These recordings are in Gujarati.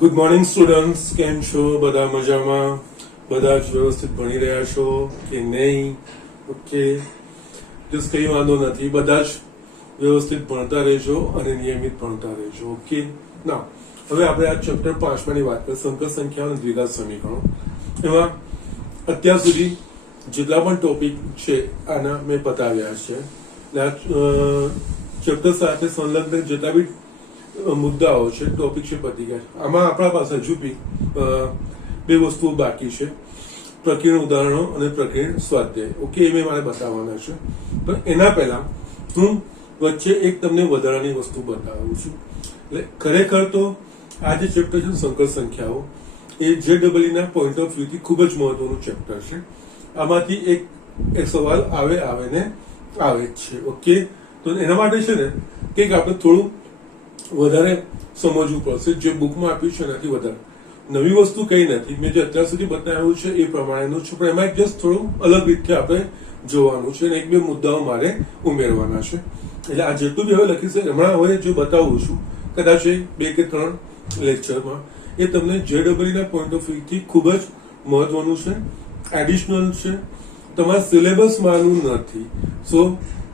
ગુડ મોર્નિંગ સ્ટુડન્ટ્સ, કેમ છો? બધા મજામાં? બધા જ વ્યવસ્થિત ભણી રહ્યા છો કે નહીં? ઓકે, જસ્ટ કઈ વાંધો નથી, બધા જ વ્યવસ્થિત ભણતા રહેજો અને નિયમિત ભણતા રહેજો. ઓકે, ના હવે આપણે આ ચેપ્ટર 5 વાત કરીએ, સંકર સંખ્યાઓ અને દ્વિઘાત સમીકરણો. એમાં અત્યાર સુધી જેટલા પણ ટોપિક છે આના મેં બતાવ્યા છે. ચેપ્ટર સાથે સંલગ્ન જેટલા બી મુદ્દાઓ છે, ટોપિક છે, પતી ગયા. આમાં આપણા પાસે હજુ બી બે વસ્તુઓ બાકી છે, પ્રકીર્ણ ઉદાહરણો અને પ્રકીર્ણ સ્વાધ્યાય. ઓકે, એ મેં મારે બતાવવાના છે. પણ એના પહેલા હું વચ્ચે એક તમને વધારાની વસ્તુ બતાવું છું. એટલે ખરેખર તો આ જે ચેપ્ટર છે સંકર સંખ્યાઓ, એ JEE ના પોઈન્ટ ઓફ વ્યૂ થી ખૂબ જ મહત્વનું ચેપ્ટર છે. આમાંથી એક સવાલ આવે ને આવે જ છે. ઓકે, તો એના માટે છે ને કંઈક આપણે થોડું વધારે સમજવું પડશે. જે બુકમાં આપ્યું છે એનાથી વધારે નવી વસ્તુ કઈ નથી. મેં જે અત્યાર સુધી બતાવ્યું છે એ પ્રમાણેનું છે, પણ એમાં એક જસ્ટ થોડું અલગ રીતે આપણે જોવાનું છે અને એક બે મુદ્દાઓ મારે ઉમેરવાના છે. એટલે આ જેટલું બી હવે લખી છે હમણાં હવે જે બતાવું છું, કદાચ 2 કે 3 લેક્ચરમાં, એ તમને JEE ના પોઈન્ટ ઓફ વ્યૂ થી ખૂબ જ મહત્વનું છે, એડિશનલ છે, તમારા સિલેબસમાંનું નથી.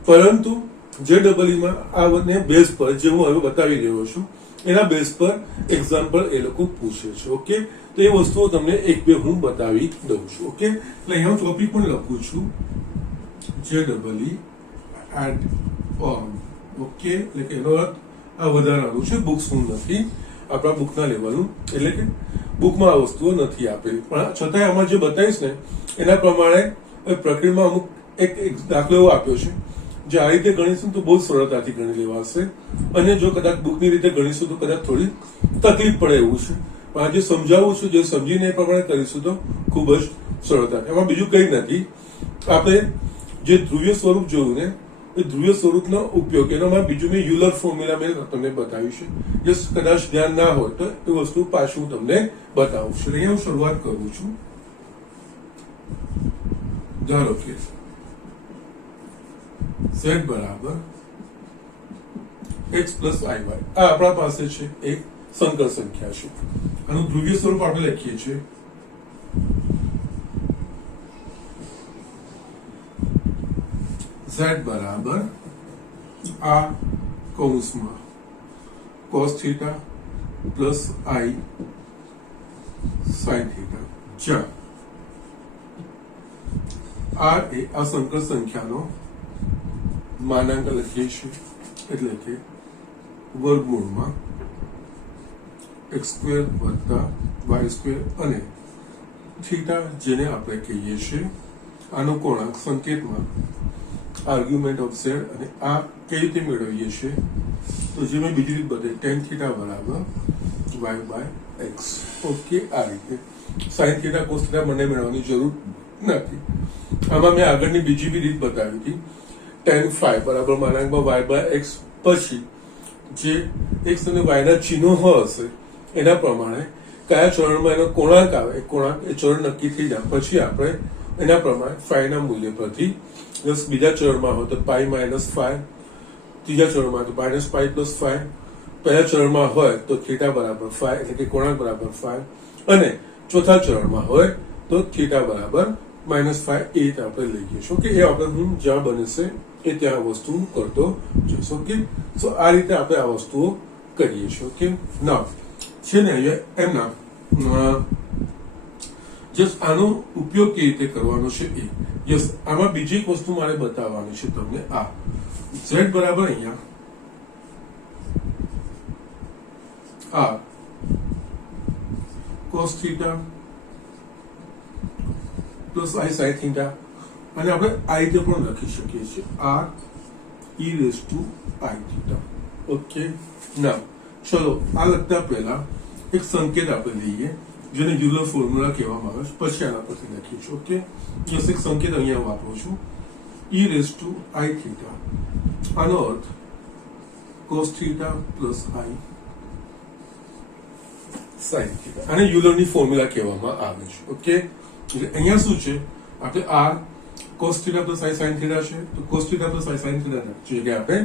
પરંતુ JEE માં આ બંને બેઝ પર જે હું હવે બતાવી રહ્યો છું એના બેઝ પર એક્ઝામ્પલ એ લોકો પૂછે છે. ઓકે, તો એ વસ્તુઓ તમને એક બે હું બતાવી દઉં છું. ઓકે, એટલે અહીંયા હું ટોપિક પણ લખું છું, JEE એડ ઓન. ઓકે, એટલે કે એનો અર્થ આ વધારાનું છે, બુક્સ હું નથી, આપણા બુકના લેવલનું, એટલે કે બુકમાં આ વસ્તુઓ નથી આપેલી. પણ છતાંય આમાં જે બતાવીશ ને એના પ્રમાણે પ્રક્રિયામાં અમુક એક દાખલો એવો આપ્યો છે જે આ રીતે ગણીશું તો બહુ સરળતાથી ગણી લેવાશે, અને જો કદાચ બુકની રીતે ગણીશું તો કદાચ થોડી તકલીફ પડે એવું છે. પણ આ જે સમજાવું છું, જે સમજીને એ પ્રમાણે કરીશું તો ખૂબ જ સરળતા. એમાં બીજું કંઈ નથી. આપણે જે ધ્રુવીય સ્વરૂપ જોયું ને, એ ધ્રુવીય સ્વરૂપનો ઉપયોગ એનો બીજું મેં યુલર ફોર્મ્યુલા મેં તમને બતાવ્યું છે. જે કદાચ ધ્યાન ના હોય તો એ વસ્તુ પાછું હું તમને બતાવું છું. અહીંયા હું શરૂઆત કરું છું. ધારો કે z બરાબર x પ્લસ y. આ આપણા પાસે છે એક સંકર સંખ્યા છે. આનું ધ્રુવીય સ્વરૂપ આપણે લખીએ છીએ z બરાબર આ કૌંસમાં cos theta plus i sin theta, જ્યાં r એ આ સંકર સંખ્યાનો માનાંક લખીએ છીએ, એટલે કે વર્ગમૂળમાં x² વત્તા y² અને થીટા જેને આપણે કહીએ છીએ આનો કોણાંક સંકેતમાં આર્ગ્યુમેન્ટ ઓફ z, અને આ કઈ રીતે મેળવીએ છીએ તો જે મેં બીજી રીત બતાવી, tan થીટા બરાબર y/x. ઓકે, આ રીતે sin થીટા cos થીટા મને મેળવવાની જરૂર નથી. આમાં મેં આગળની બીજી બી રીત બતાવી હતી, tan phi બરાબર માનાંકમાં y/x પછી જે x અને y ના ચિહ્નો હશે એના પ્રમાણે કયા ચરણમાં એનો કોણાંક આવે, એ ચરણ નક્કી થઈ જાય પછી આપણે એના પ્રમાણે phi ના મૂલ્ય પરથી, બીજા ચરણમાં હોય તો પાઈ માઇનસ phi, ત્રીજા ચરણમાં તો માઇનસ પાઈ પ્લસ phi, પહેલા ચરણમાં હોય તો થીટા બરાબર phi, એટલે કે કોણાંક બરાબર phi, અને ચોથા ચરણમાં હોય તો થીટા બરાબર માઇનસ phi, એ રીતે આપણે લઈએ છીએ. ઓકે, એ આપણે હું જ્યાં બનશે એ ત્યાં વસ્તુ કરતો જઈશ. ઓકે, સો આ રીતે આપણે આ વસ્તુઓ કરીએ છીએ. ઓકે, ના છે ને અહીંયા એમના જસ્ટ આનો ઉપયોગ કેવી રીતે કરવાનો છે એ. યસ, આમાં બીજી એક વસ્તુ મારે બતાવવાની છે તમને. આ z બરાબર અહીંયા આ cos theta plus i sin theta, અને આપણે આ રીતે પણ લખી શકીએ છીએ, r e raised to i theta. Okay, ના ચલો આ લખતા પહેલા એક સંકેત આપણે લઈએ જેને યુલર ફોર્મ્યુલા કહેવામાં આવે છે, પછી આના પરથી લખીએ છીએ. ઓકે, યસ, એક સંકેત અહીંયા વાપરું છું, e raised to i theta. આનો અર્થ cos theta plus i sin theta. આને યુલરની ફોર્મ્યુલા કહેવામાં આવે છે. ઓકે, એટલે અહીંયા શું છે, આપણે r cos theta plus i sin theta છે, તો cos theta plus i sin theta છે કે આપણે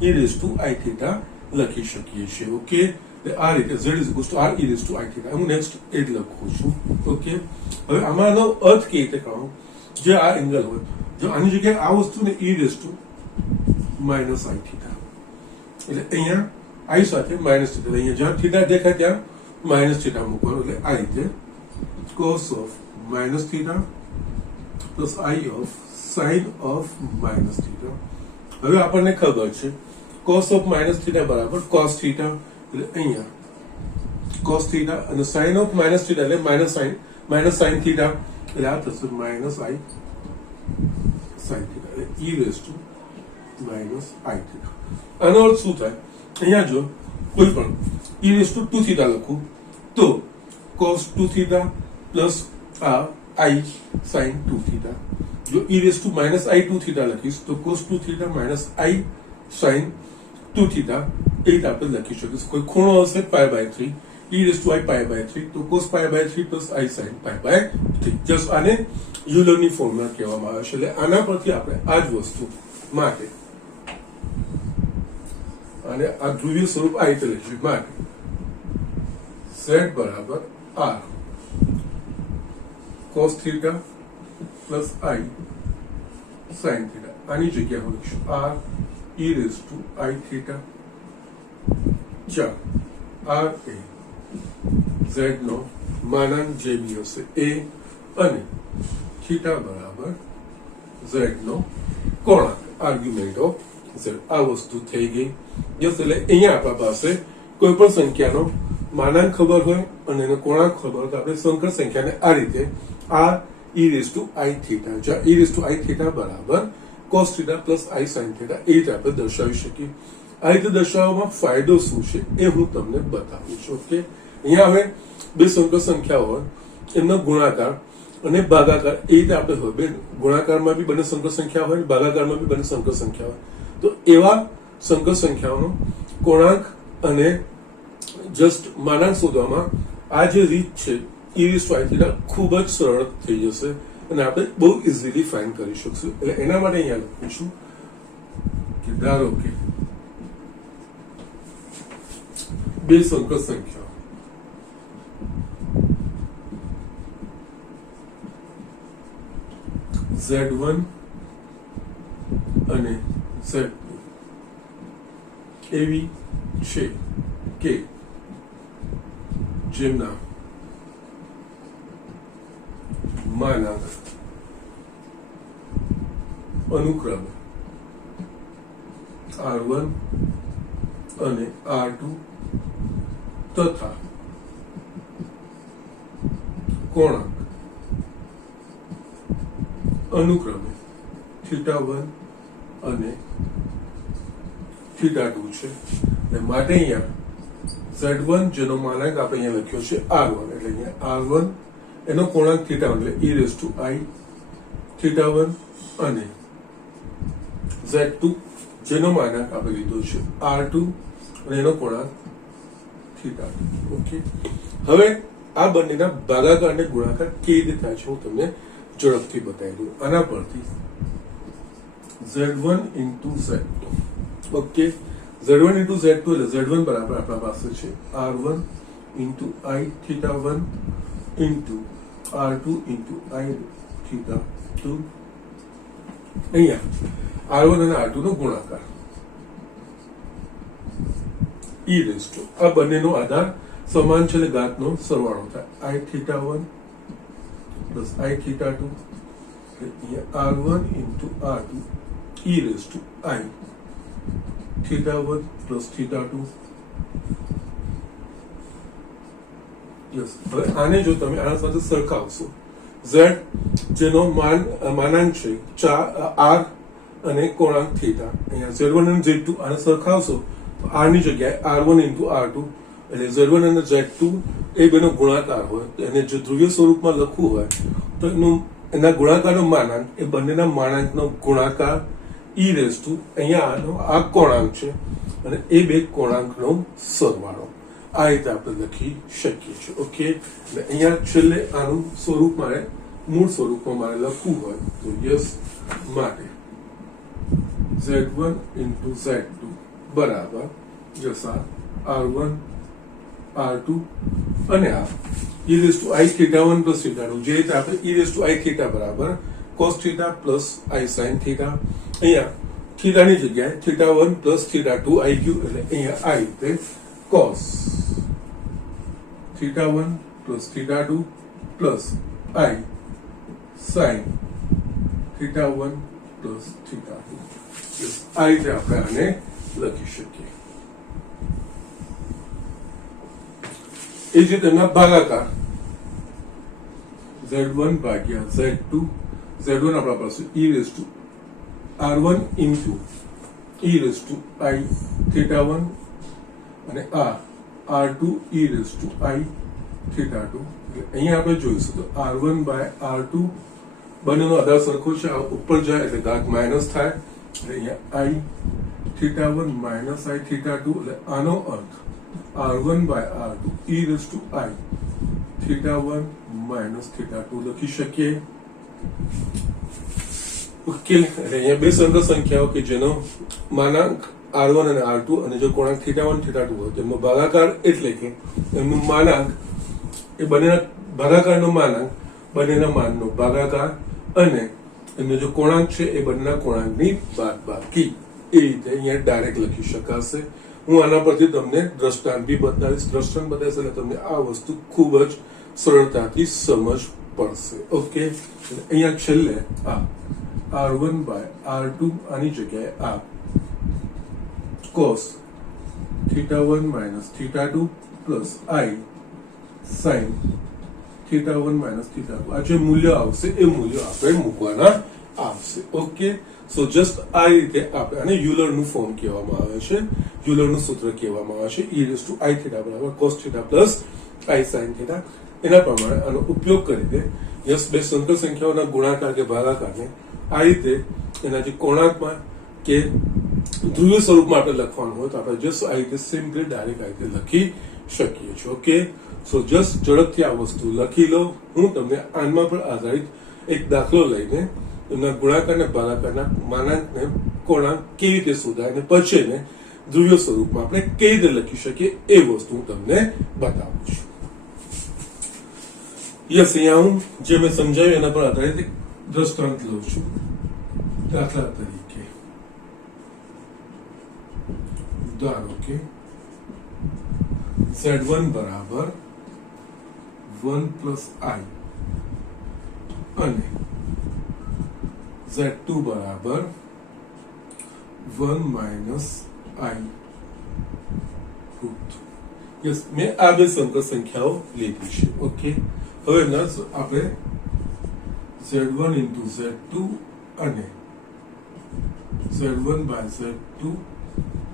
e raised to i theta લખી શકીએ છીએ. ઓકે, આ રીતે z is equals to r e raise to i theta હું નેક્સ્ટ એ જ લખું છું. ઓકે, હવે આમાંનો અર્થ કેવી રીતે કરવાનો, જે આ એંગલ હોય, જો આની જગ્યાએ આ વસ્તુને e raise to minus i theta, એટલે અહીંયા i સાથે માઇનસ થીટા, અહીંયા જ્યાં થીટા દેખાય ત્યાં માઇનસ થીટા મૂકવાનું, એટલે આ રીતે cos of minus theta plus i of sine of minus theta. હવે આપણને ખબર છે cos ઓફ માઇનસ થીટા બરાબર cos થીટા, એટલે અહીંયા cos થીટા અને sin ઓફ માઇનસ થીટા એટલે માઇનસ sin થીટા, એટલે આ થશે માઇનસ i sin થીટા, એટલે e raise to minus i theta. આનો અર્થ શું થાય, અહીંયા જો કોઈ પણ e રેઝ ટુ 2 થીટા લખું તો cos 2 થીટા પ્લસ આ i sin 2 થીટા, જો e raise to minus i 2 થીટા લખીશ તો cos 2 થીટા માઇનસ i sin 2 થીટા એ રીતે આપણે લખી શકીશું. કોઈ ખૂણો હશે π/3, e રેઝ ટુ i π/3 તો cos π/3 plus i sin π/3. Just આને યુલરની ફોર્મ્યુલા કહેવામાં આવે છે. એટલે આના પરથી આપણે આ જ વસ્તુ માટે અને આ ધ્રુવીય સ્વરૂપ આ રીતે લખીશું માટે z બરાબર r cos theta plus i sin થીટા, આની જગ્યાએ હું લખીશું r e raise to i થીટા, જ્યાં r એ z નો માનાંક જે બી હશે એ અને થીટા બરાબર z નો કોણાંક આર્ગ્યુમેન્ટ ઓફ z. આ વસ્તુ થઈ ગઈ. યસ, એટલે અહીંયા આપણા પાસે કોઈ પણ સંખ્યાનો માનાંક ખબર હોય અને એનો કોણાંક ખબર હોય તો આપણે સંકર સંખ્યાને આ રીતે r e raise to i થીટા, જ્યાં e રેઝ ટુ i થીટા બરાબર cos theta plus i sin થીટા એ રીતે આપણે દર્શાવી શકીએ. આ રીતે દર્શાવવામાં ફાયદો શું છે એ હું તમને બતાવું છું. ઓકે, અહીંયા હવે બે સંકર સંખ્યાઓ હોય એમનો ગુણાકાર અને ભાગાકાર એ રીતે આપણે હોય, બે ગુણાકારમાં બી બંને સંકર સંખ્યા હોય, ભાગાકારમાં બી બંને સંકર સંખ્યા હોય, તો એવા સંકર સંખ્યાઓનો કોણાંક અને જસ્ટ માનાંક શોધવામાં આ જે રીત છે e raise to i theta ખૂબ જ સરળ થઈ જશે અને આપણે બહુ ઇઝીલી ફાઇન્ડ કરી શકશું. એટલે એના માટે અહીંયા લખું છું કે ધારો કે બે સંકર સંખ્યાઓ z1 અને z2 એવી છે કે જેમના માનાંક અનુક્રમે r1 અને r2 તથા કોણાંક અનુક્રમે θ1 અને θ2 છે. માટે અહીંયા z1 જેનો માનાંક આપણે અહીંયા લખ્યો છે r1, એટલે અહીંયા r1 એનો કોણાંક θ1 એટલે e રેઝ ટુ i θ1 અને z2 જેનો માનાંક આપણે લીધો છે r2 અને એનો કોણાંક θ2. ઓકે, હવે આ બંનેના ભાગાકાર અને ગુણાકાર કેવી રીતે થાય છે હું તમને ઝડપથી બતાવી દઉં. આના પરથી z1 into z2. Okay, z1 into z2 એટલે z1 બરાબર આપણા પાસે છે r1 into i θ1 into r2 into i θ2. અહીંયા r1 અને r2 નો ગુણાકાર e રેઝ ટુ આ બંનેનો આધાર સમાન છે એટલે ઘાતનો સરવાળો થાય i θ1 પ્લસ i θ2, અહીંયા r1 into r2 e raise to i θ1 plus θ2. Yes, હવે આને જો તમે આના સાથે સરખાવશો, z જેનો માનાંક છે r અને કોણાંક થીટા, અહીંયા z1 અને z2 આને સરખાવશો તો r ની જગ્યાએ r1 ઇન્ટુ r2 એટલે z1 અને z2 એ બેનો ગુણાકાર હોય, એને જો ધ્રુવીય સ્વરૂપમાં લખવું હોય તો એના ગુણાકારનો માનાંક એ બંનેના માનાંકનો ગુણાકાર e રેઝ ટુ અહીંયા આનો આ કોણાંક છે અને એ બે કોણાંકનો સરવાળો આ રીતે આપણે લખી શકીએ છીએ. ઓકે, એટલે અહીંયા છેલ્લે આનું સ્વરૂપ મારે મૂળ સ્વરૂપમાં મારે લખવું હોય તો યસ માટે z1 ઇન્ટુ z2 બરાબર યસ r1 r2 અને આ e raised to I θ1 plus θ2 જે રીતે આપણે e raised to I θ બરાબર cos θ plus I sin θ અહીંયા થીટાની જગ્યાએ θ1 plus θ2 આવી ગયું એટલે અહીંયા આ રીતે cos θ1 plus θ2 plus I sin θ1 plus θ2 આ રીતે આપણે આને લખી શકીએ એ જ રીતે એના ભાગાકાર z1 ભાગ્યા z2 z1 આપણા પાસે e raised to r1 into e raised to I θ1 અને આ r2 e raised to I θ2 અહીંયા આપણે જોઈશું તો r1 by r2 બંનેનો આધાર સરખો છે આ ઉપર જાય એટલે ઘાત માઇનસ થાય એટલે અહીંયા I θ1 minus I θ2 એટલે આનો અર્થ r1 by r2 e raised to I θ1 minus θ2 લખી શકીએ ઓકે અહીંયા બે સંકર સંખ્યાઓ કે જેનો માનાંક r1 અને r2 અને જો કોણાંક θ1 θ2 હોય તેમનો ભાગાકાર એટલે કે એમનું માનાંક એ બંનેના ભાગાકારનો માનાંક બંનેના માનનો ભાગાકાર અને એમનો જો કોણાંક છે એ બંનેના કોણાંકની બાદબાકી એ રીતે અહીંયા ડાયરેક્ટ લખી શકાશે હું આના પરથી તમને દ્રષ્ટાંત બી બતાવીશ દ્રષ્ટાંત બતાવીશ એટલે તમને આ વસ્તુ ખૂબ જ સરળતાથી સમજ પડશે ઓકે અહીંયા છેલ્લે આ r1 by r2 આની જગ્યાએ આ cos θ1 minus θ2 plus I sin θ1 minus θ2 આ જે મૂલ્ય આવશે એ મૂલ્ય આપણે મૂકવાના આવશે ઓકે સો જસ્ટ આ રીતે આપણે આને યુલરનું ફોર્મ કહેવામાં આવે છે યુલરનું સૂત્ર કહેવામાં આવે છે e raised to I θ બરાબર cos θ plus I sin θ એના પ્રમાણે આનો ઉપયોગ કરીને યસ બે સંકર સંખ્યાઓના ગુણાકાર કે ભાગાકારને આ રીતે એના જે કોણાંકમાં કે ધ્રુવીય સ્વરૂપમાં આપણે લખવાનું હોય તો આપણે જસ્ટ આ રીતે સિમ્પલી ડાયરેક્ટ આ રીતે લખી શકીએ છીએ ઓકે સો જસ્ટ ઝડપથી આ વસ્તુ લખી લો હું તમને આનમાં પર આધારિત એક દાખલો લઈને એમના ગુણાકાર અને ભાગાકારના માનાંકને કોણાંક કેવી રીતે શોધાય અને પછી એને ધ્રુવીય સ્વરૂપમાં આપણે કેવી રીતે લખી શકીએ એ વસ્તુ હું તમને બતાવું છું યસ અહીંયા હું જે મેં સમજાવ્યું એના પર આધારિત એક દ્રષ્ટાંત લઉં છું દાખલા તરીકે ધારો કે z1 બરાબર 1 plus I અને z2 બરાબર 1 minus I રૂટ યસ મેં આ બે સંકર સંખ્યાઓ લીધી છે ઓકે હવે આપણે z1 into z2 અને z1 by z2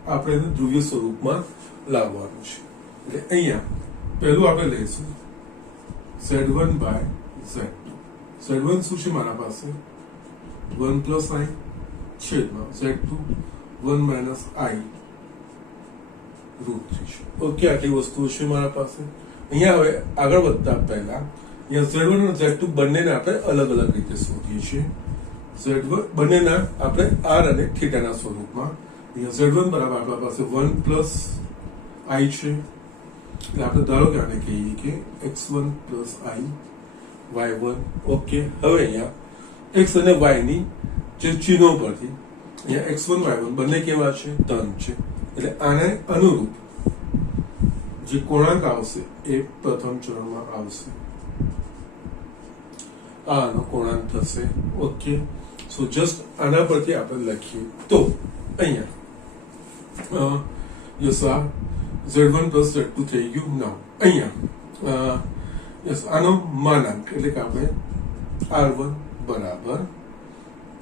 આપણે ધ્રુવીય સ્વરૂપમાં લાવવાનું છે એટલે અહીંયા પહેલું આપણે લઈશું z1 by z2 z1 શું છે મારા પાસે 1 plus I છેદમાં z2 1 minus I રૂટ 3 છે ઓકે આટલી વસ્તુઓ છે મારા પાસે અહીંયા હવે આગળ વધતા પહેલા અહીંયા z1 અને z2 બંનેને આપણે અલગ અલગ રીતે શોધીએ છીએ z1 બંનેના આપણે r અને થીટાના સ્વરૂપમાં અહીંયા z1 બરાબર આપણા પાસે 1 plus I છે એટલે આપણે ધારો કે આને કહીએ કે x1 plus I y1 okay હવે અહીંયા x અને y ની જે ચિહ્નો પરથી અહીંયા x1 y1 બંને કેવા છે ધન છે એટલે આને અનુરૂપ જે કોણાંક આવશે એ પ્રથમ ચરણમાં આવશે આનો કોણાંક થશે ઓકે સો જસ્ટ આના પરથી આપણે લખીએ તો અહીંયા યસ આ z1 plus z2 થઈ ગયું ના અહીંયા યસ આનો માનાંક એટલે કે આપણે r1 બરાબર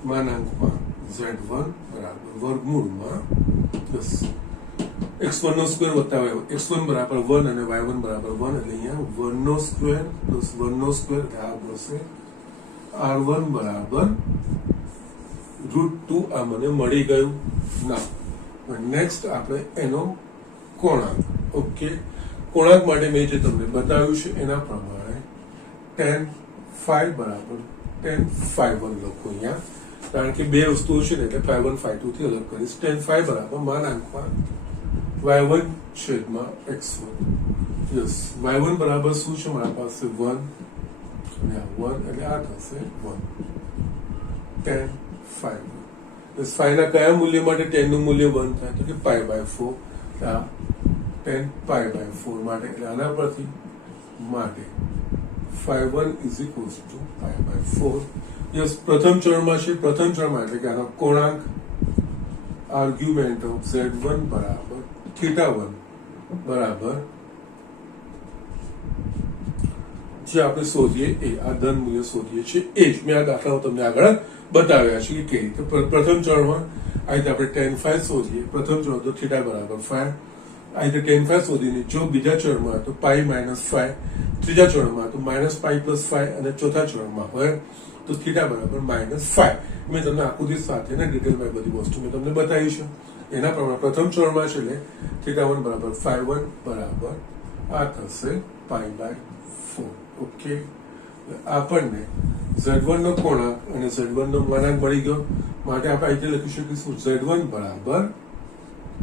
માનાંકમાં z1 બરાબર વર્ગમૂળમાં યસ x1 નો સ્ક્વેર વત્તા x1 બરાબર 1 અને y1 બરાબર 1 એટલે અહીંયા 1 નો સ્ક્વેર પ્લસ 1 નો સ્ક્વેર એટલે આ મળશે r1 બરાબર √2 આ મને મળી ગયું ના નેક્સ્ટ આપણે એનો કોણાંક ઓકે કોણાંક માટે મેં જે તમને બતાવ્યું છે એના પ્રમાણે tan phi બરાબર tan phi1 લખો અહીંયા કારણ કે બે વસ્તુઓ છે ને એટલે phi1 phi2 થી અલગ કરીશ tan phi બરાબર માનાંકમાં y1 છેદમાં x1. યસ, y1 બરાબર શું છે મારા પાસે 1 અને આ 1 એટલે આ થશે 1 tan phi. યસ, phi ના કયા મૂલ્ય માટે tan નું મૂલ્ય 1 થાય તો કે pi/4. આ tan pi/4 માટે એટલે આના પરથી માટે phi1 is equals to pi/4. Yes, પ્રથમ ચરણમાં છે. પ્રથમ ચરણમાં એટલે કે આનો કોણાંક આર્ગ્યુમેન્ટ ઓફ z1 બરાબર θ1 બરાબર જે આપણે શોધીએ એ આ ધન મૂલ્ય શોધીએ છીએ એ જ મેં આ દાખલાઓ તમને આગળ બતાવ્યા છે કે કઈ રીતે પ્રથમ ચરણમાં આ રીતે આપણે tan phi શોધીએ. પ્રથમ ચરણ તો θ બરાબર phi. આ રીતે tan phi શોધીને જો બીજા ચરણમાં તો pi minus phi, ત્રીજા ચરણમાં તો minus pi plus phi અને ચોથા ચરણમાં હોય તો θ બરાબર minus phi. મેં તમને આકૃતિ સાથે ને ડિટેલમાં બધી વસ્તુ મેં તમને બતાવી છે. એના પ્રમાણે પ્રથમ ચરણમાં છે એટલે θ1 બરાબર phi1 બરાબર આ થશે pi/4. ઓકે, આપણને z1 નો કોણાંક અને z1 નો માનાંક મળી ગયો. માટે આપણે આ રીતે લખી શકીશું z1 બરાબર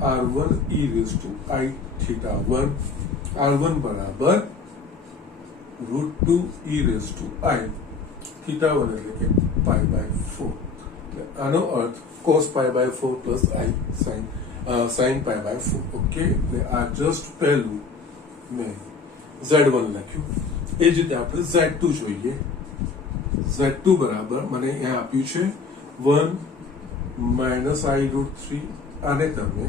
r1 e raised to I θ1, r1 બરાબર √2 e raised to I θ1 એટલે કે pi/4. આનો અર્થ cos pi/4 plus I sin pi/4. Okay, એટલે આ જસ્ટ પહેલું મેં z1 લખ્યું. એ જ રીતે આપણે z2 જોઈએ. z2 બરાબર મને અહીંયા આપ્યું છે 1 minus I √3. આને તમે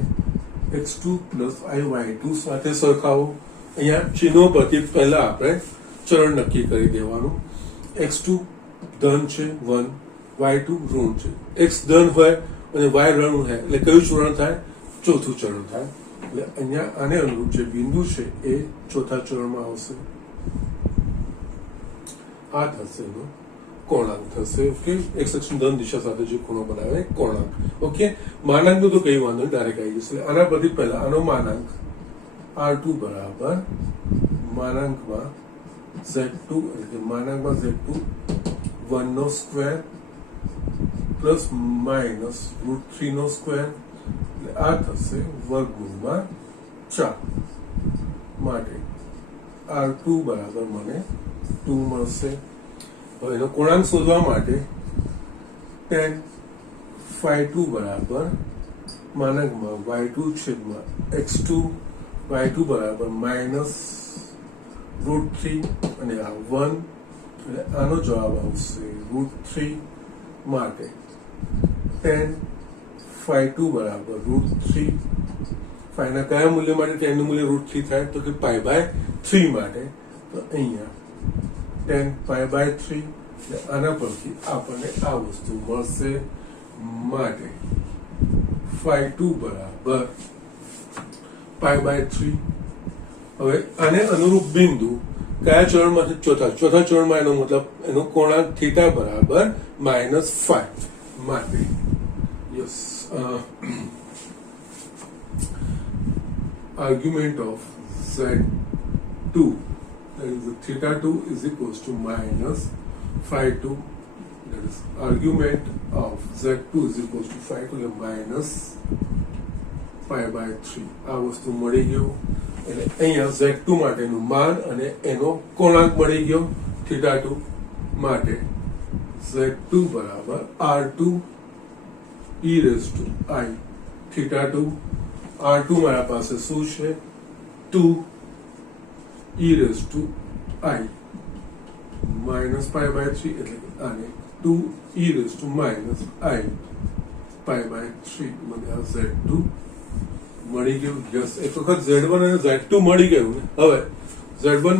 x2 plus I y2 સાથે સરખાવો. અહીંયા ચિહ્નો પરથી પહેલા આપણે ચરણ નક્કી કરી દેવાનું. x2 ધન છે 1, y2 ઋણ છે. x ધન હોય અને y ઋણ હોય એટલે કયું ચરણ થાય? ચોથું ચરણ થાય. એટલે અહીંયા આને અનુરૂપ જે બિંદુ છે એ ચોથા ચરણમાં આવશે. આ થશે એનો કોણાંક થશે. ઓકે, x અક્ષની ધન દિશા સાથે જે ખૂણો બનાવે કોણાંક. ઓકે, માનાંકનું તો કઈ વાંધો નહીં, ડાયરેક્ટ આવી જશે. આના પરથી પહેલા આનો માનાંક r2 બરાબર માનાંકમાં z2 એટલે કે માનાંકમાં z2 1 નો સ્ક્વેર પ્લસ માઇનસ √3 નો સ્ક્વેર એટલે આ થશે વર્ગમૂળમાં 4. માટે r2 બરાબર મને 2 મળશે. હવે એનો કોણાંક શોધવા માટે tan phi2 બરાબર માનાંકમાં y2 છેદમાં x2, y2 બરાબર માઇનસ √3 અને આ 1 એટલે આનો જવાબ આવશે √3. માટે tan phi2 બરાબર √3. phi ના કયા મૂલ્ય માટે tan નું મૂલ્ય √3 થાય તો કે pi/3 માટે. તો અહીંયા tan pi/3 આના પરથી આપણને આ વસ્તુ મળશે. માટે phi2 બરાબર pi/3. હવે આને અનુરૂપ બિંદુ કયા ચરણમાંથી? ચોથા ચરણમાં. એનો મતલબ એનો કોણાંક θ બરાબર -phi. માટે yes, argument of z2 that is θ2 is equals to minus phi2. That is argument of z2 is equals to phi2 એટલે minus pi/3. આ વસ્તુ મળી ગયું. એટલે અહીંયા z2 માટેનું માન અને એનો કોણાંક મળી ગયો θ2 માટે. z2 બરાબર r2 e raised to I θ2. r2 મારા પાસે શું છે? 2 e raised to I minus pi/3 એટલે આને 2 e raised to minus I pi/3. મને આ z2 મળી ગયું. યસ, એક વખત z1 અને z2 મળી ગયું ને હવે z1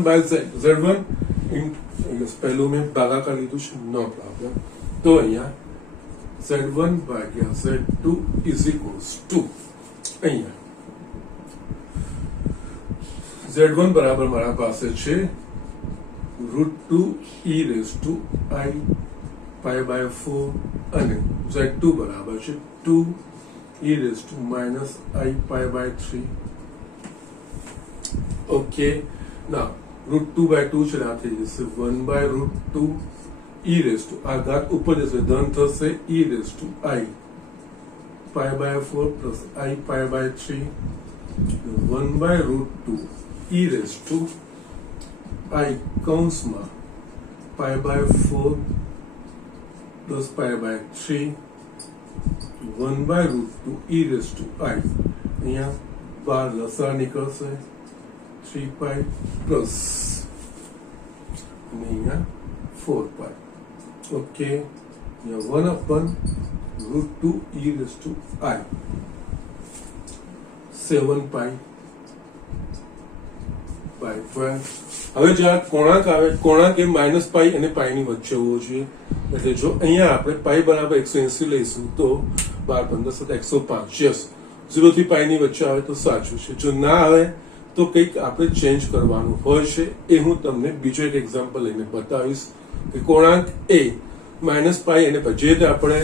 પહેલું મેં ભાગાકાર લીધું છે, નો પ્રોબ્લેમ. તો અહીંયા z1 ભાગ્યા z2 is equals to અહીંયા z1 બરાબર મારા પાસે છે √2 e raised to I pi/4 અને z2 બરાબર છે 2 e raised to minus I pi/3. Okay, now √2/2 છે આ થઈ જશે 1/√2 e raised to આ ઘાત ઉપર જશે ધન થશે e raised to I pi/4 plus I pi/3 1/√2 e raised to I કૌંસમાં π/4 plus π/3 1/√2 e raised to I અહીંયા 12 લસા નીકળશે 3π પ્લસ અને અહીંયા 4π ઓકે અહીંયા 1/√2 e raised to I 7π/12 હવે જે આ કોણાંક આવે કોણાંક એ -π અને π ની વચ્ચે હોવો જોઈએ એટલે જો અહીંયા આપણે π બરાબર 180 લઈશું તો 12 15 105 યસ 0 થી π ની વચ્ચે આવે તો સાચું છે જો ના આવે તો કંઈક આપણે ચેન્જ કરવાનું હોય છે એ હું તમને બીજો એક એક્ઝામ્પલ લઈને બતાવીશ કે કોણાંક એ -π અને π જે રીતે આપણે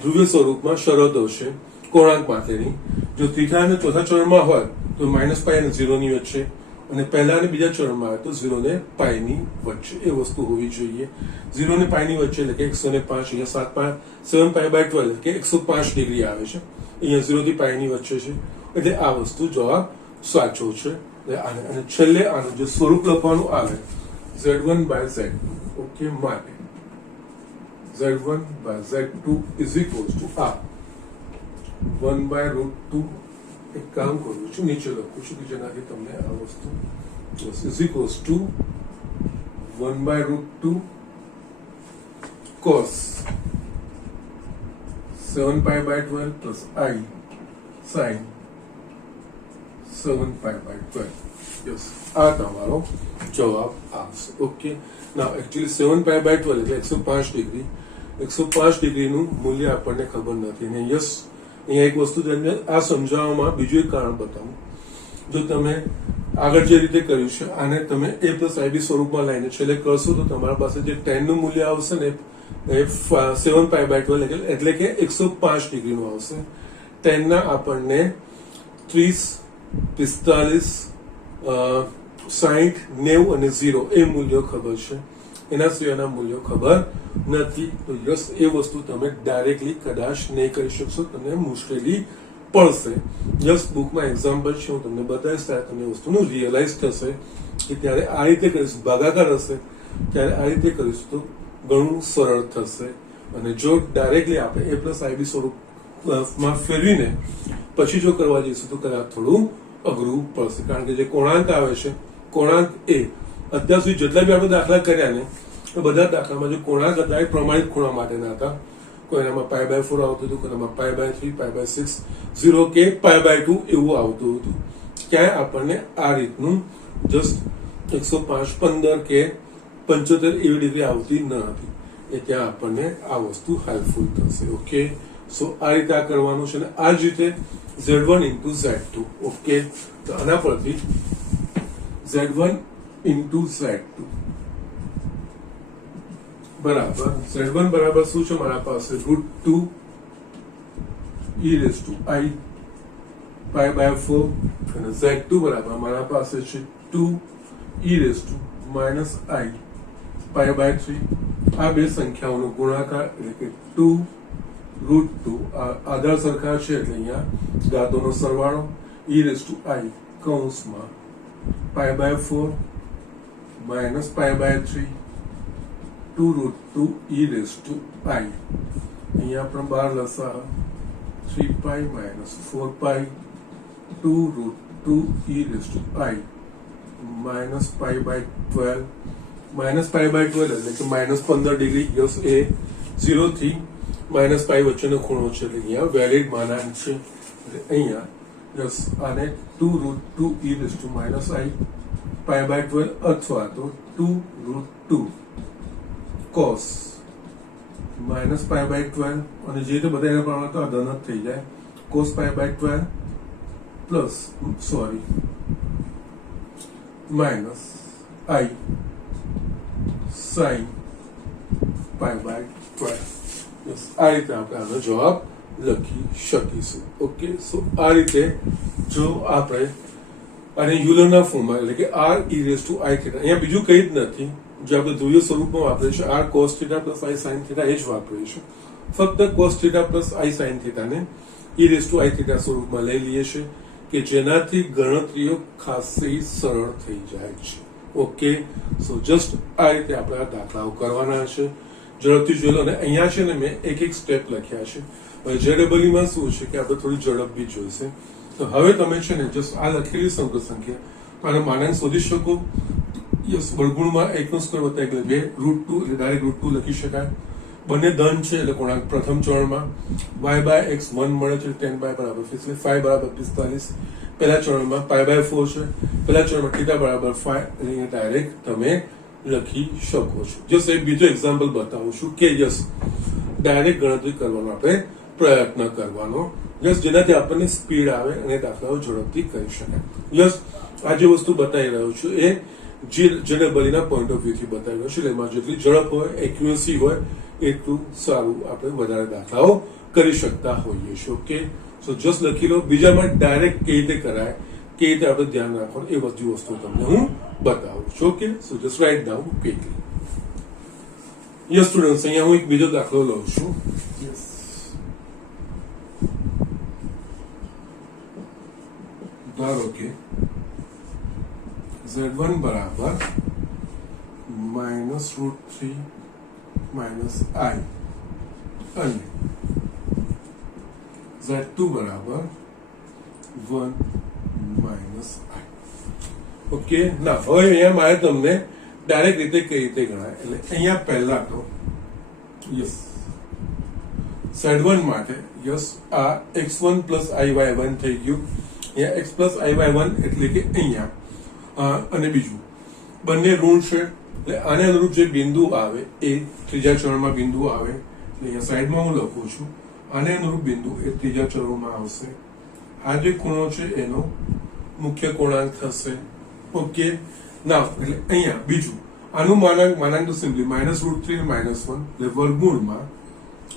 ધ્રુવીય સ્વરૂપમાં શરતો છે કોણાંક માટેની જો ત્રીજા અને ચોથા ચરણમાં હોય તો -π અને 0 ની વચ્ચે અને પહેલા અને બીજા ચરણમાં આવે તો 0 ને π ની વચ્ચે એ વસ્તુ હોવી જોઈએ 0 ને π ની વચ્ચે એટલે કે 105 અહીંયા 7π/12 એટલે કે 105 ડિગ્રી આવે છે અહીંયા 0 થી π ની વચ્ચે છે એટલે આ વસ્તુ જવાબ સાચો છે અને છેલ્લે આનું જે સ્વરૂપ લખવાનું આવે z1/z2 ઓકે માટે z1/z2 is equals to r 1/√2 એક કામ કરું છું નીચે લખું છું કે જેનાથી તમને આ વસ્તુ is equals to 1/√2 cos 7π/12 plus I sin 7π/12 yes આ તમારો જવાબ આવશે ઓકે નાઉ એક્ચ્યુઅલી 7π/12 એટલે 105 ડિગ્રી 105 ડિગ્રીનું મૂલ્ય આપણને ખબર નથી અને યસ અહીંયા એક વસ્તુ તમને આ સમજાવવામાં બીજું એક કારણ બતાવું જો તમે આગળ જે રીતે કર્યું છે આને તમે a + ib સ્વરૂપમાં લઈને છેલ્લે કરશો તો તમારા પાસે જે tan નું મૂલ્ય આવશે ને એ 7π/12 એટલે કે 105 ડિગ્રીનું આવશે tan ના આપણને 30 45 60 90 અને 0 એ મૂલ્યો ખબર છે એના સિવાયના મૂલ્યો ખબર નથી તો યસ એ વસ્તુ તમે ડાયરેક્ટલી કદાચ નહીં કરી શકશો તમને મુશ્કેલી પડશે યસ બુકમાં એક્ઝામ્પલ છે હું તમને બતાવીશ ત્યારે તમને વસ્તુનું રિયલાઇઝ થશે કે ત્યારે આ રીતે કરીશું ભાગાકાર હશે ત્યારે આ રીતે કરીશું તો ઘણું સરળ થશે અને જો ડાયરેક્ટલી આપણે a + ib સ્વરૂપમાં ફેરવીને પછી જો કરવા જઈશું તો કદાચ થોડું અઘરું પડશે કારણ કે જે કોણાંક આવે છે કોણાંક એ અત્યાર સુધી જેટલા બી આપણે દાખલા કર્યા ને તો બધા દાખલામાં જે કોણાંક હતા એ પ્રમાણિત ખૂણા માટેના હતા કોઈનામાં π/4 આવતું હતું કોઈનામાં π/3 π/6 0 કે π/2 એવું આવતું હતું ક્યાંય આપણને આ રીતનું જસ્ટ 105 15 કે 75 એવી ડિગ્રી આવતી ન હતી એ ત્યાં આપણને આ વસ્તુ હેલ્પફુલ થશે ઓકે સો આ રીતે આ કરવાનું છે અને આ જ રીતે z1 into z2 ઓકે તો આના પરથી z1 into z2 બરાબર z1 બરાબર શું છે મારા પાસે √2 e raised to I π/4 અને z2 બરાબર મારા પાસે છે 2 e raised to -I π/3 આ બે સંખ્યાઓનો ગુણાકાર એટલે કે 2 √2 આધાર સરખા છે એટલે અહીંયા ઘાતોનો સરવાળો e raised to I કૌંસમાં π/4 -π/3 2√2 e raised to I અહીંયા પણ 12 લસા 3π -4π 2√2 e raised to I -π/12 -π/12 એટલે કે -15 ડિગ્રી યસ એ 0 થી -π વચ્ચેનો ખૂણો છે એટલે અહીંયા વેલિડ માનાંક છે એટલે અહીંયા યસ આને 2√2 e raised to -I π/12 અથવા તો 2√2 cos -π/12 અને જે રીતે બધા એના પ્રમાણે તો આ ધન જ થઈ જાય cos π/12 plus sorry minus I sin π/12 આ રીતે આપણે આનો જવાબ લખી શકીશું ઓકે સો આ રીતે જો આપણે અને યુલરના ફોર્મમાં એટલે કે r e raised to I theta અહીંયા બીજું કંઈ જ નથી જે આપણે ધ્રુવીય સ્વરૂપમાં વાપરીએ છીએ r cos θ plus I sin θ એ જ વાપરીએ છીએ ફક્ત cos θ plus I sin θ ને e raised to I theta સ્વરૂપમાં લઈ લઈએ છીએ કે જેનાથી ગણતરીઓ ખાસી સરળ થઈ જાય છે. ઓકે, સો જસ્ટ આ રીતે આપણે આ દાખલાઓ કરવાના છે. ઝડપથી જોઈ લો. અને અહીંયા છે ને મેં એક એક સ્ટેપ લખ્યા છે. હવે JEE માં શું છે કે આપણે થોડી ઝડપ બી જોઈશે. તો હવે તમે છે ને જસ્ટ આ લખેલી સંકર સંખ્યા આનો માનાંક શોધી શકો. યસ, વર્ગમૂળમાં 1 નો સ્ક્વેર વત્તા 1 એટલે 2 √2 એટલે ડાયરેક્ટ √2 લખી શકાય. બંને ધન છે એટલે કોણાંક પ્રથમ ચરણમાં y/x 1 મળે છે 10 બરાબર 5 બરાબર 45. પહેલા ચરણમાં π/4 છે. પહેલા ચરણમાં θ બરાબર 5 એટલે ડાયરેક્ટ તમે લખી શકો છો. જસ્ટ એક બીજો એક્ઝામ્પલ બતાવું છું કે યસ ડાયરેક્ટ ગણતરી કરવાનો આપણે પ્રયત્ન કરવાનો, યસ જેનાથી આપણને સ્પીડ આવે અને દાખલાઓ ઝડપથી કરી શકાય. યસ, આ જે વસ્તુ બતાવી રહ્યો છું એ JEE ના પોઈન્ટ ઓફ વ્યૂ થી બતાવી રહ્યો છું. એમાં જેટલી ઝડપ હોય, એક્યુરસી હોય એટલું સારું આપણે વધારે દાખલાઓ કરી શકતા હોઈએ છીએ. ઓકે, સો જસ્ટ લખી લો. બીજામાં ડાયરેક્ટ કેવી રીતે કરાય, કેવી રીતે આપણે ધ્યાન રાખવાનું એ બધી વસ્તુ તમને હું બતાવું છું. ઓકે, સો just write down quickly. Yes students, અહીંયા હું એક બીજો દાખલો લઉં છું. ધારો કે Z1 બરાબર -√3 - I અને Z2 બરાબર 1 - I. ઓકે, ના હવે અહીંયા મારે તમને ડાયરેક્ટ રીતે કઈ રીતે ગણાય એટલે અહીંયા પહેલા તો યસ Z1 માટે યસ આ x1 + iy1 થઈ ગયું. અહીંયા x + iy1 એટલે કે અહીંયા અને બીજું બંને ઋણ છે એટલે આને અનુરૂપ જે બિંદુ આવે એ ત્રીજા ચરણમાં બિંદુ આવે એટલે અહીંયા સાઈડમાં હું લખું છું. આને અનુરૂપ બિંદુ એ ત્રીજા ચરણમાં આવશે. આ જે ખૂણો છે એનો મુખ્ય કોણાંક થશે. ઓકે, નાવ એટલે અહીંયા બીજું આનું માનાંક તો સિમ્પલી -√3 - 1 એટલે વર્ગમૂળમાં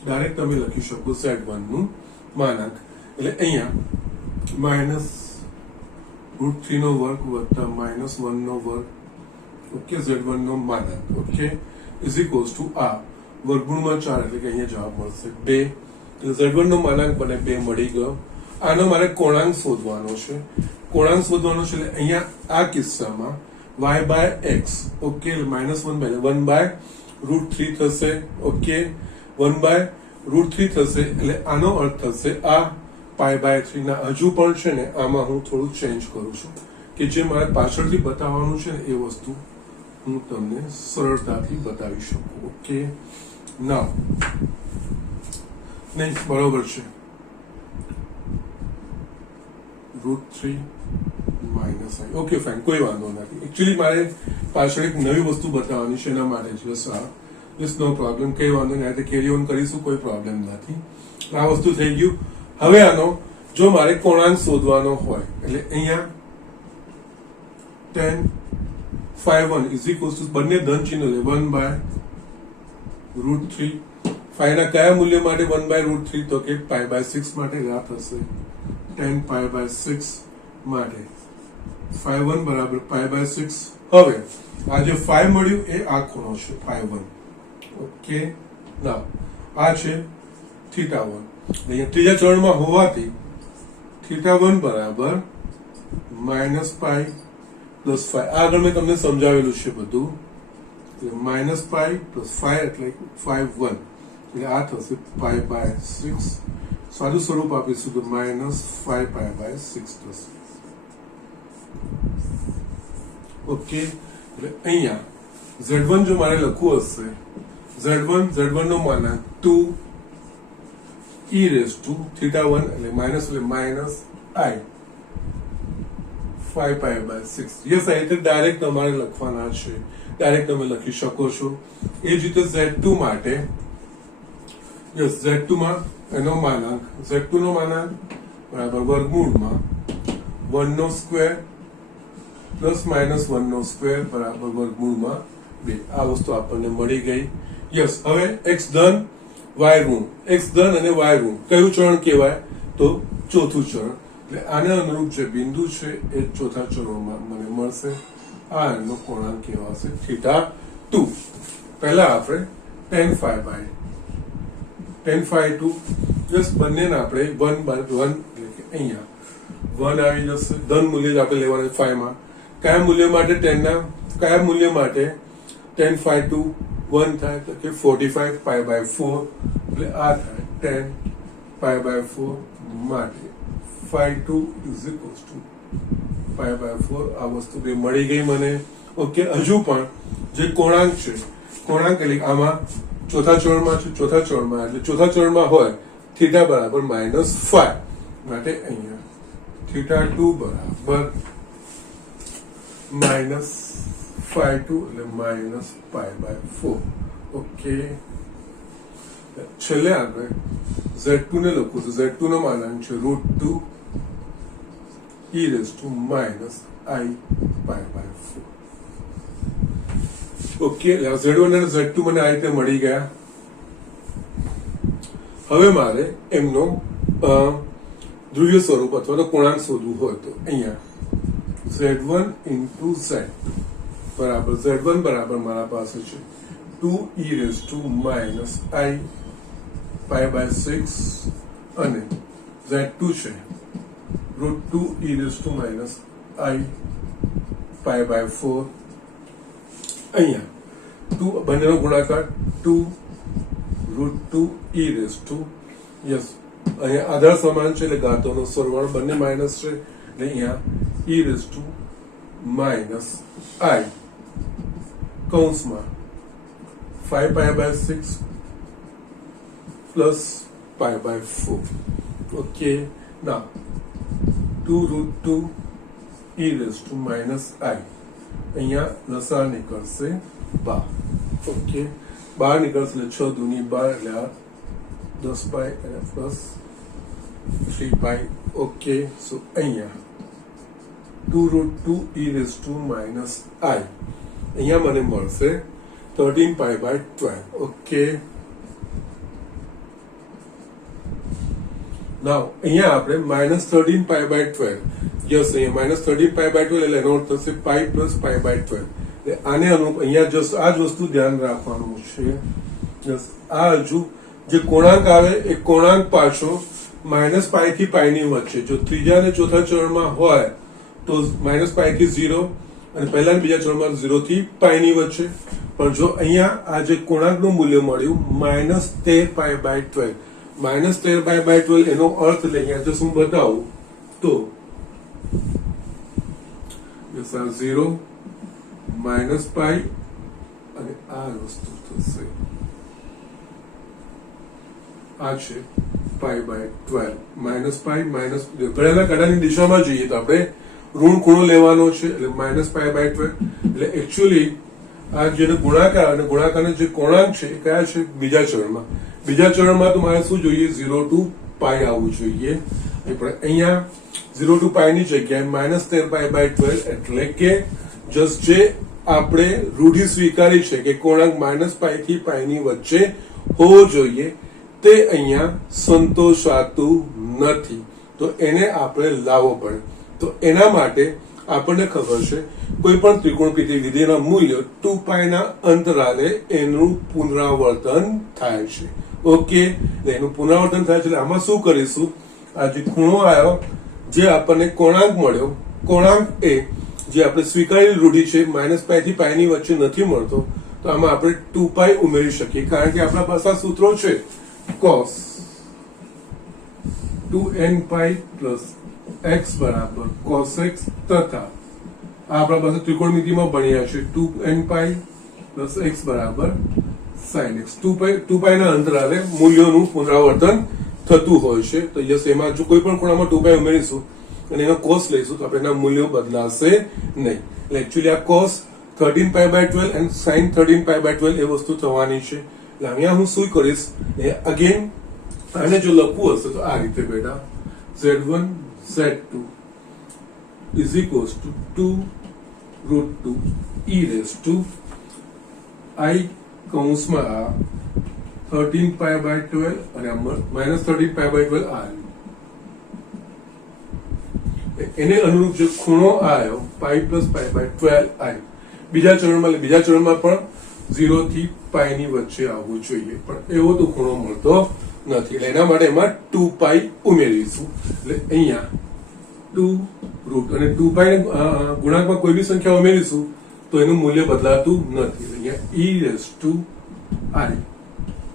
ડાયરેક્ટ તમે લખી શકો Z1 નું માનાંક એટલે અહીંયા -√3 નો વર્ગ વત્તા -1 નો વર્ગ. ઓકે, Z1 નો માનાંક. ઓકે, ઇઝ ઇક્વલ્સ ટુ આ વર્ગમૂળમાં 4 એટલે કે અહીંયા જવાબ મળશે 2. એટલે Z1 નો માનાંક મને 2 મળી ગયો. આનો મારે કોણાંક શોધવાનો છે. કોણાંક શોધવાનો છે એટલે અહીંયા આ કિસ્સામાં y/x. ઓકે, -1/√3 થશે. ઓકે, 1/√3 થશે એટલે આનો અર્થ થશે આ π/3 ના. હજુ પણ છે ને આમાં હું થોડું ચેન્જ કરું છું કે જે મારે પાછળથી બતાવવાનું છે ને એ વસ્તુ હું તમને સરળતાથી બતાવી શકું. ઓકે, નાવ નહીં બરોબર છે √3 - I. ઓકે ફાઇન, કોઈ વાંધો નથી. એકચ્યુઅલી મારે પાછળ એક નવી વસ્તુ બતાવવાની છે એના માટે જસ્ટ નો પ્રોબ્લેમ, કઈ વાંધો નહીં. આ કેરી ઓન કરીશું, કોઈ પ્રોબ્લેમ નથી. આ વસ્તુ થઈ ગયું. હવે આનો જો મારે કોણાંક શોધવાનો હોય એટલે અહીંયા 10 5 1 ઇઝ ઇક્વલ્સ ટુ બંને ધન ચિહ્ન લે 1/√3. 5 ના કયા મૂલ્ય માટે 1/√3 તો કે π/6 માટે આ થશે 10 π/6 માટે 5 1 બરાબર π/6. હવે આ જે 5 મળ્યું એ આ ખૂણો છે 5 1. ઓકે, ના આ છે θ1. અહીંયા ત્રીજા ચરણમાં હોવાથી θ1 બરાબર -π + 5. આગળ મેં તમને સમજાવેલું છે બધું. -π + 5 એટલે 5 1 એટલે આ થશે π/6. સાદું સ્વરૂપ આપીશું તો -5 π/6 થશે. ઓકે, એટલે અહીંયા Z1 જો મારે લખવું હશે Z1 નો માનાંક 2 e⁻θ1 એટલે -I 5 π/6. યસ, આ રીતે ડાયરેક્ટ તમારે લખવાના છે. ડાયરેક્ટ તમે લખી શકો છો. એ જ રીતે Z2 માટે યસ Z2 માં એનો માનાંક Z2 નો માનાંક બરાબર વર્ગમૂળમાં 1 નો સ્ક્વેર +- 1 નો સ્ક્વેર બરાબર વર્ગમૂળમાં 2. આ વસ્તુ આપણને મળી ગઈ. યસ, હવે x ધન y ઋણ, x ધન અને y ઋણ કયું ચરણ કહેવાય તો ચોથું ચરણ. એટલે આને અનુરૂપ જે બિંદુ છે એ ચોથા ચરણમાં મને મળશે. આ એનો કોણાંક કહેવાશે θ2. પહેલા આપણે tan phi 2 જસ્ટ બંનેને આપણે 1/1 એટલે કે અહીંયા 1 આવી જશે. ધન મૂલ્ય જ આપણે લેવાનું 5 માં. કયા મૂલ્ય માટે 10 ના કયા મૂલ્ય માટે 10 5 2 1 થાય તો કે 45 પાઈ બાય 4 એટલે આ થાય 10 પાઈ બાય 4 માટે 5 2 is equals to pi by 4. આ વસ્તુ બે મળી ગઈ મને. ઓકે, હજુ પણ જે કોણાંક છે, કોણાંક એટલે આમાં ચોથા ચરણમાં છે, ચોથા ચરણમાં એટલે ચોથા ચરણમાં હોય થીટા બરાબર -5 માટે અહીંયા θ2 બરાબર -5 એટલે -π/4. ઓકે, છેલ્લે આપણે Z2 ને લખું છું. Z2 નો માનાંક છે √2 e -i/4. ઓકે, Z1 અને Z2 મને આ રીતે મળી ગયા. હવે મારે એમનો ધ્રુવીય સ્વરૂપ અથવા તો કોણાંક શોધવું હોય તો અહીંયા Z1 into Z બરાબર Z1 બરાબર મારા પાસે છે 2e -i/6 અને Z2 છે √2e -i/4. અહીંયા 2 બંનેનો ગુણાકાર 2 √2e યસ, અહીંયા આધાર સમાન છે એટલે ઘાતોનો સરવાળો બંને માઇનસ છે એટલે અહીંયા e -i કૌંસમાં 5π/6 plus π/4. Okay, now 2√2e -i અહીંયા લસા નીકળશે 12. ઓકે, 12 નીકળશે એટલે 6 દૂની 12 એટલે આ 10π અને પ્લસ 3π. ઓકે, સો અહીંયા 2√2e -i અહીંયા મને મળશે 13π/12. ઓકે, નાઉ અહીંયા આપણે -13π/12 યસ, અહીંયા -13π/12 એટલે એનો અર્થ થશે π + π/12. આને અનુરૂપ અહીંયા જસ્ટ આ જ વસ્તુ ધ્યાન રાખવાનું છે. યસ, આ હજુ જે કોણાંક આવે એ કોણાંક પાછો -π થી π ની વચ્ચે, જો ત્રીજા અને ચોથા ચરણમાં હોય તો -π થી 0 અને પહેલા અને બીજા ચરણમાં 0 થી π ની વચ્ચે. પણ જો અહીંયા આ જે કોણાંકનું મૂલ્ય મળ્યું -13π/12 -13π/12 એનો અર્થ એટલે અહીંયા જો હું બતાવું તો 0 -π અને આ વસ્તુ થશે આ છે π/12 -π ઘડાના કાંટાની દિશામાં જોઈએ તો આપણે ઋણ ખૂણો લેવાનો છે એટલે -π/12 એટલે એકચ્યુઅલી આ જે ગુણાકાર અને ગુણાકારનો જે કોણાંક છે એ કયા છે બીજા ચરણમાં. બીજા ચરણમાં તો મારે શું જોઈએ 0 to π આવવું જોઈએ. પણ અહીંયા 0 to π ની જગ્યાએ -13π/12 એટલે કે જસ્ટ જે આપણે રૂઢિ સ્વીકારી છે કે કોણાંક -π થી π ની વચ્ચે હોવો જોઈએ તે અહીંયા સંતોષાતું નથી, તો એને આપણે લાવવો પડે. તો એના માટે આપણને ખબર છે કોઈ પણ ત્રિકોણમિતિ વિધેયના મૂલ્ય 2π ના અંતરાલે એનું પુનરાવર્તન થાય છે. ઓકે, એનું પુનરાવર્તન થાય છે એટલે આમાં શું કરીશું, આ જે ખૂણો આવ્યો જે આપણને કોણાંક મળ્યો, કોણાંક એ જે આપણે સ્વીકારેલી રૂઢિ છે -π થી π ની વચ્ચે નથી મળતો, તો આમાં આપણે 2π ઉમેરી શકીએ કારણ કે આપણા પાસે આ સૂત્રો છે cos 2nπ પ્લસ x બરાબર cos x તથા આપણા પાસે ત્રિકોણમિતિમાં ભણ્યા છે 2nπ પ્લસ x બરાબર sin x. 2π ના અંતરાલે મૂલ્યોનું પુનરાવર્તન થતું હોય છે. તો યસ, એમાં જો કોઈ પણ ખૂણામાં 2π ઉમેરીશું અને એનો cos લઈશું તો આપણે એના મૂલ્યો બદલાશે નહીં. એટલે એકચ્યુઅલી આ cos 13π/12 and sin 13π/12 એ વસ્તુ થવાની છે. એટલે અહીંયા હું શું કરીશ, અગેન આને જો લખવું હશે તો આ રીતે બેટા Z1 Z2 is equals to 2√2e i કૌંસમાં આ 13π/12 અને -13π/12 આવ્યું. એને અનુરૂપ જે ખૂણો આવ્યો π + π/12 આવ્યો. બીજા ચરણમાં પણ 0 થી π ની વચ્ચે આવવું જોઈએ, પણ એવો તો ખૂણો મળતો નથી એટલે એના માટે એમાં 2π ઉમેરીશું. એટલે અહીંયા 2 રૂટ અને 2 ગુણાંકમાં કોઈ બી સંખ્યા ઉમેરીશું તો એનું મૂલ્ય બદલાતું નથી. અહીંયા e રેઝ ટુ i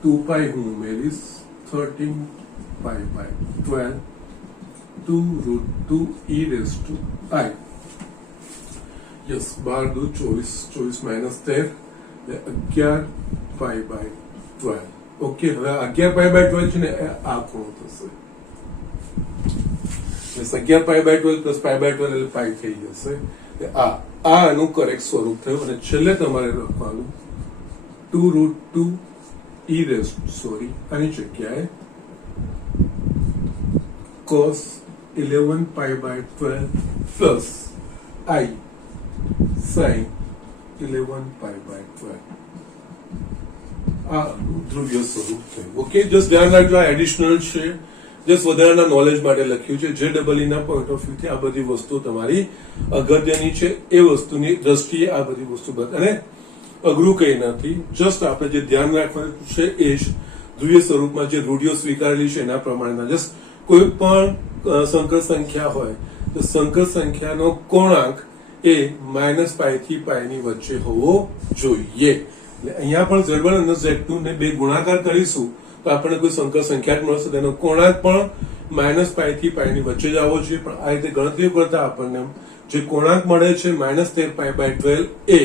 2 હું ઉમેરીશ 13 pi by 12 2 root 2 e raise to i. Yes 12 દુ 24 માઇનસ 13 11 પાઈ બાય 12. ઓકે, હવે 11 પાઈ બાય 12 છે ને આ ખૂણો થશે. 11 pi by 12 plus pi by 12 એટલે પાઈ થઈ જશે. આ એનું કરેક્ટ સ્વરૂપ થયું. અને છેલ્લે તમારે લખવાનું 2 રૂટ 2 e રેઝ આની જગ્યાએ cos 11 pi by 12 plus i sin 11 pi by 12. આ ધ્રુવીય સ્વરૂપ થયું. ઓકે, જસ્ટ ધ્યાન રાખજો, આ એડિશનલ છે, જસ્ટ વધારાના નોલેજ માટે લખ્યું છે. JEE ના પોઈન્ટ ઓફ વ્યૂ થી આ બધી વસ્તુ તમારી અગત્યની છે. એ વસ્તુની દ્રષ્ટિએ આ બધી વસ્તુ અને અઘરું કઈ નથી. જસ્ટ આપણે જે ધ્યાન રાખવાનું છે એ જ ધ્રુવીય સ્વરૂપમાં જે રૂઢિઓ સ્વીકારેલી છે એના પ્રમાણેના. જસ્ટ કોઈ પણ સંકર સંખ્યા હોય તો સંકર સંખ્યાનો કોણાંક એ -π થી π ની વચ્ચે હોવો જોઈએ. એટલે અહીંયા પણ Z1 અને Z2 ને બે ગુણાકાર કરીશું તો આપણને કોઈ સંકર સંખ્યા જ મળશે. તેનો કોણાંક પણ -π થી π ની વચ્ચે જ આવવો જોઈએ. પણ આ રીતે ગણતરીઓ કરતા આપણને જે કોણાંક મળે છે -13 પાઈ બાય 12 એ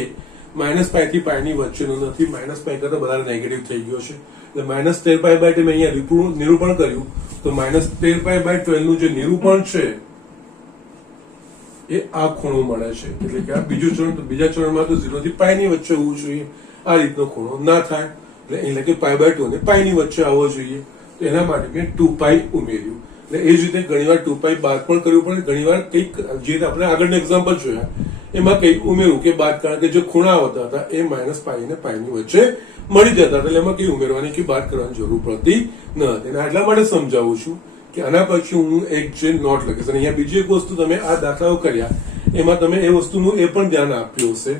-π થી π ની વચ્ચેનો નથી. -π કરતા વધારે નેગેટિવ થઈ ગયો છે. એટલે -13 પાઈ બાય મેં અહીંયા નિરૂપણ કર્યું તો -13 પાઈ બાય 12 નું જે નિરૂપણ છે એ આ ખૂણો મળે છે. એટલે કે આ બીજું ચરણ, તો બીજા ચરણમાં તો 0 થી π ની વચ્ચે હોવું જોઈએ. આ રીતનો ખૂણો ના થાય. એટલે કે પાઈ બાય 2 અને પાઈ ની વચ્ચે આવવો જોઈએ. તો એના માટે મેં 2π ઉમેર્યું. એટલે એ જ રીતે ઘણીવાર 2π બાદ પણ કર્યું, પણ ઘણીવાર કંઈક જે આપણે આગળના એક્ઝામ્પલ જોયા એમાં કંઈક ઉમેરવું કે બાદ, કારણ કે જે ખૂણા આવતા હતા એ -π અને π ની વચ્ચે મળી જતા હતા. એટલે એમાં કંઈ ઉમેરવાની કે બાદ કરવાની જરૂર પડતી ન હતી. અને એટલા માટે સમજાવું છું કે આના પછી હું એક જે નોટ લખીશ. અને અહીંયા બીજી એક વસ્તુ, તમે આ દાખલાઓ કર્યા એમાં તમે એ વસ્તુનું એ પણ ધ્યાન આપ્યું હશે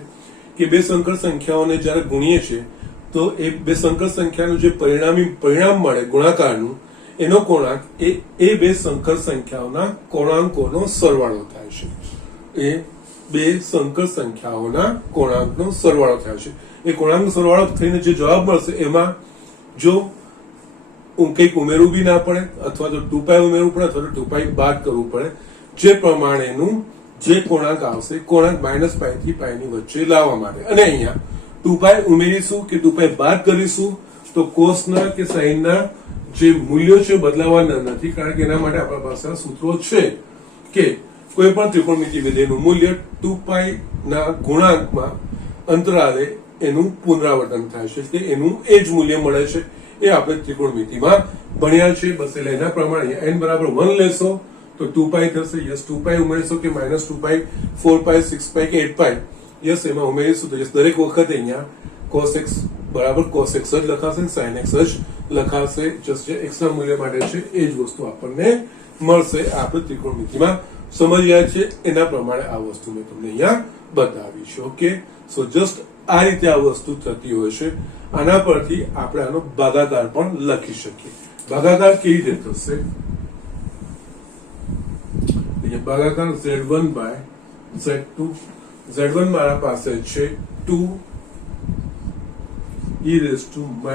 કે બે સંકર સંખ્યાઓને જ્યારે ગુણીએ છીએ તો એ બે સંકર સંખ્યાનું જે પરિણામ મળે ગુણાકારનું, એનો કોણાંક એ બે સંકર સંખ્યાઓના કોણાંકોનો સરવાળો થાય છે. એ બે સંકર સંખ્યાઓના કોણાંકનો સરવાળો થાય છે. એ કોણાંકનો સરવાળો થઈને જે જવાબ મળશે એમાં જો કંઈક ઉમેરવું બી ના પડે, અથવા તો 2π ઉમેરવું પડે, અથવા તો 2π બાદ કરવું પડે. જે પ્રમાણેનું જે કોણાંક આવશે, કોણાંક -π થી π ની વચ્ચે લાવવા માટે. અને અહીંયા 2π ઉમેરીશું કે 2π બાદ કરીશું તો કોસના કે સાઈનના જે મૂલ્યો છે બદલાવાના નથી. કારણ કે એના માટે આપણા પાસે સૂત્રો છે કે કોઈ પણ ત્રિકોણમિતિ વિધેયનું મૂલ્ય 2π ના ગુણાંકમાં અંતરાલે એનું પુનરાવર્તન થાય છે. કે એનું એ જ મૂલ્ય મળે છે. એ આપણે ત્રિકોણમિતિમાં ભણ્યા છે. બસ એટલે એના પ્રમાણે n બરાબર 1 લેશો તો 2π થશે. યસ 2π ઉમેરીશું કે -2π 4π 6π કે 8π, યસ એમાં ઉમેરીશું તો યસ દરેક વખતે અહીંયા cos x બરાબર cos x જ લખાશે, sin x જ લખાશે. જસ્ટ જે x ના મૂલ્ય માટે છે એ જ વસ્તુ આપણને મળશે. આપણે ત્રિકોણમિતિમાં સમજ્યા છે એના પ્રમાણે આ વસ્તુ મેં તમને અહીંયા બતાવી છે. ઓકે, સો જસ્ટ આ રીતે આ વસ્તુ થતી હોય છે. આના પરથી આપણે આનો ભાગાકાર પણ લખી શકીએ. ભાગાકાર કેવી રીતે થશે? ભાગાકાર Z1 બાય Z2. Z1 મારા પાસે છે 2 e raise to -i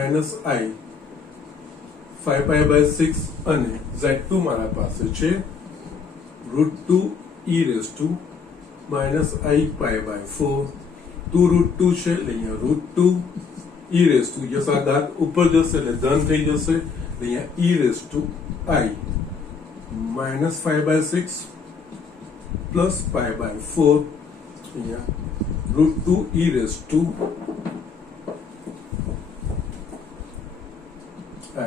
5π by 6 અને Z2 મારા પાસે છે √2 e raise to -i π by 4. 2 √2 છે એટલે અહીંયા √2 e રેઝ ટુ, યસ આ દાગ ઉપર જશે એટલે ધન થઈ જશે. અહીંયા e raise to i -5 by 6 plus π by 4. અહીંયા √2 e raise to i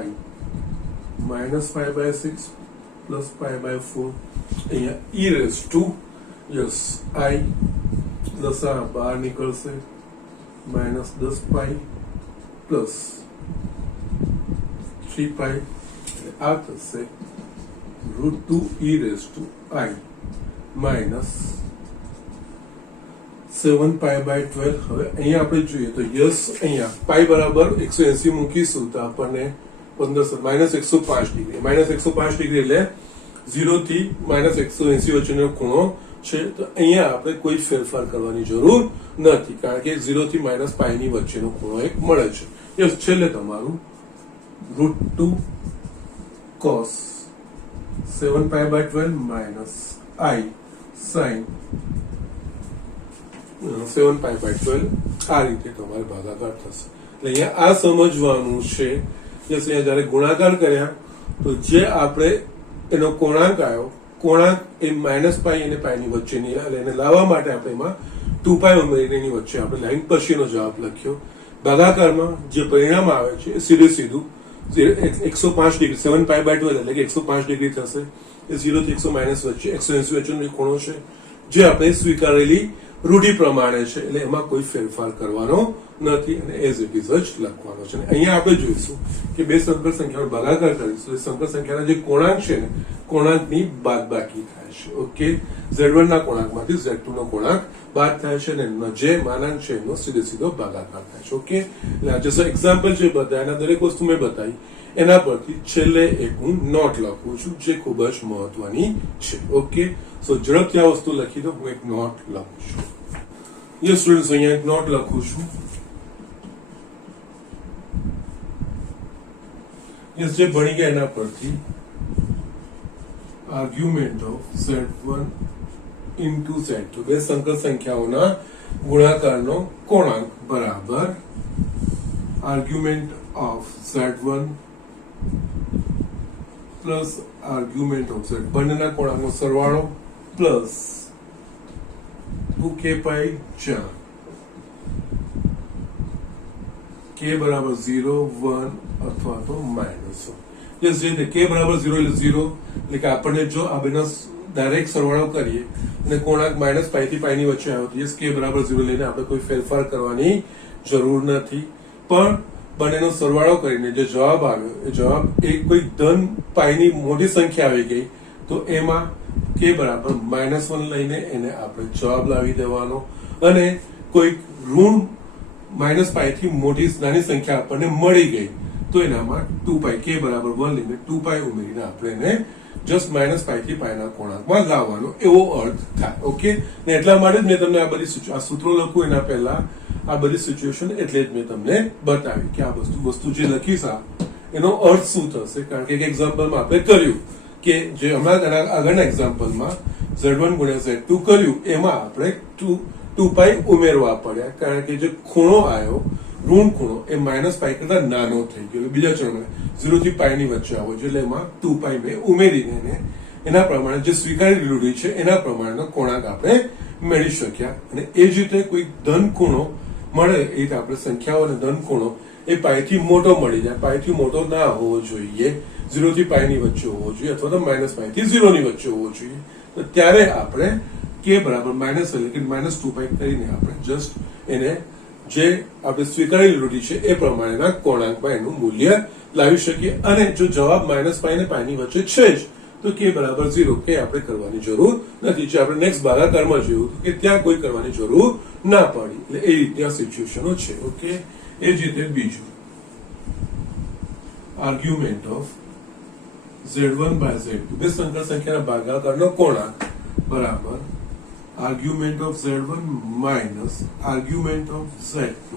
-5 by 6 plus π by 4. અહીંયા e raise to yes i plus આ બહાર નીકળશે -10π પ્લસ 3π. આ થશે √2 e raise to i -7π by 12. હવે અહીંયા આપણે જોઈએ તો યસ અહીંયા પાઈ બરાબર 180 મૂકીશું તો આપણને -105 ડિગ્રી એટલે 0 થી -180 વચ્ચેનો ખૂણો છે, તો અહીંયા આપણે કોઈ ફેરફાર કરવાની જરૂર નથી, કારણ કે 0 થી -π ની વચ્ચેનો ખૂણો એક મળે છે. યસ, છેલ્લે તમારું √2 cos 7π/12 - I sin 7π/12 આ રીતે તમારે ભાગાકાર થશે. એટલે અહીંયા આ સમજવાનું છે. યસ, અહીંયા જયારે ગુણાકાર કર્યા તો જે આપણે એનો કોણાંક આવ્યો, કોણાંક એ -π અને π ની વચ્ચેની, એને લાવવા માટે આપણે એમાં 2π ઉમેરીને એની વચ્ચે આપણે લાઈન પછીનો જવાબ લખ્યો. ભાગાકારમાં જે પરિણામ આવે છે એ સીધું 105 ડિગ્રી, 7π/12 એટલે કે 105 ડિગ્રી થશે. એ 0 થી 100 વચ્ચે 180 વચ્ચેનો ખૂણો છે, જે આપણે સ્વીકારેલી રૂઢિ પ્રમાણે છે, એટલે એમાં કોઈ ફેરફાર કરવાનો નથી અને એઝ ઇટ ઇઝ જ લખવાનો છે. અહીંયા આપણે જોઈશું કે બે સંકર સંખ્યાનો ભાગાકાર કરીશું, એ સંકર સંખ્યાના જે કોણાંક છે ને, કોણાંકની બાદબાકી થાય છે. ઓકે, Z1 ના કોણાંકમાંથી Z2 નો કોણાંક બાદ થાય છે અને જે માનાંક છે એનો સીધો ભાગાકાર થાય છે. ઓકે, એટલે આ જે એક્ઝામ્પલ જે બતાવ્યા એના દરેક વસ્તુ મેં બતાવી, એના પરથી છેલ્લે એક હું નોટ લખું છું, જે ખૂબ જ મહત્વની છે. ઓકે, સો ઝડપથી આ વસ્તુ લખી દો. હું એક નોટ લખું છું. યસ સ્ટુડન્ટ્સ, અહીંયા એક નોટ લખું છું. યસ, જે ભણી ગયા એના પરથી argument of Z1 into Z2, બે સંકર સંખ્યાઓના ગુણાકારનો કોણાંક બરાબર argument of Z1 plus argument of Z, બંનેના કોણાંકનો સરવાળો પ્લસ 2k π જ્યાં k બરાબર 0, 1 અથવા તો -1. યસ, જે k બરાબર 0 એટલે 0, એટલે કે આપણને જો આ બેનો ડાયરેક્ટ સરવાળો કરીએ અને કોણાંક -π થી π ની વચ્ચે આવ્યો તો યસ, k બરાબર 0 લઈને આપણે કોઈ ફેરફાર કરવાની જરૂર નથી. પણ બંનેનો સરવાળો કરીને જે જવાબ આવ્યો એ જવાબ એક કોઈ ધન π ની મોટી સંખ્યા આવી ગઈ તો એમાં k બરાબર -1 લઈને એને આપણે જવાબ લાવી દેવાનો, અને કોઈ ઋણ -π થી મોટી નાની સંખ્યા આપણને મળી ગઈ તો એનામાં 2π, k બરાબર 1 લઈને 2π ઉમેરીને આપણે એને જસ્ટ -π થી π ના કોણાંકમાં લાવવાનો, એવો અર્થ થાય. ઓકે, ને એટલા માટે જ મેં તમને આ બધી આ સૂત્રો લખું એના પહેલા આ બધી સિચ્યુએશન એટલે જ મેં તમને બતાવી કે આ વસ્તુ જે લખીશ એનો અર્થ શું થશે. કારણ કે એક એક્ઝામ્પલમાં આપણે કર્યું કે જે હમણાં આગળના એક્ઝામ્પલમાં Z1 ગુણ્યા Z2 કર્યું, એમાં આપણે 2π ઉમેરવા પડ્યા, કારણ કે જે ખૂણો આવ્યો ઋણ ખૂણો એ -π કરતા નાનો થઈ ગયો. બીજા ચરણમાં 0 થી π ની વચ્ચે આવો એટલે એમાં 2π મેં ઉમેરીને એના પ્રમાણે જે સ્વીકારેલી રૂઢિ છે એના પ્રમાણેનો કોણાંક આપણે મેળવી શક્યા. અને એ જ રીતે કોઈ ધન ખૂણો મળે, એ રીતે આપણે સંખ્યાઓ અને ધન ખૂણો એ π થી મોટો મળી જાય. π થી મોટો ના હોવો જોઈએ, 0 થી π ની વચ્ચે હોવો જોઈએ, અથવા તો -π થી 0 ની વચ્ચે હોવો જોઈએ. તો ત્યારે આપણે k બરાબર એટલે કે -2π કરીને આપણે જસ્ટ એને જે આપણે સ્વીકારેલી રૂઢિ છે એ પ્રમાણેના કોણાંકમાં એનું મૂલ્ય લાવી શકીએ. અને જો જવાબ -π અને π ની વચ્ચે છે જ તો k બરાબર 0, કે આપણે કરવાની જરૂર નથી. જે આપણે નેક્સ્ટ ભાગાકારમાં જોયું કે ત્યાં કોઈ કરવાની જરૂર ના પડી. એટલે એ રીતની આ સિચ્યુએશનો છે. ઓકે, એ જ રીતે બીજું આર્ગ્યુમેન્ટ ઓફ Z1/Z2, બે સંકર સંખ્યાના ભાગાકારનો કોણાંક બરાબર argument of Z1 minus argument of Z2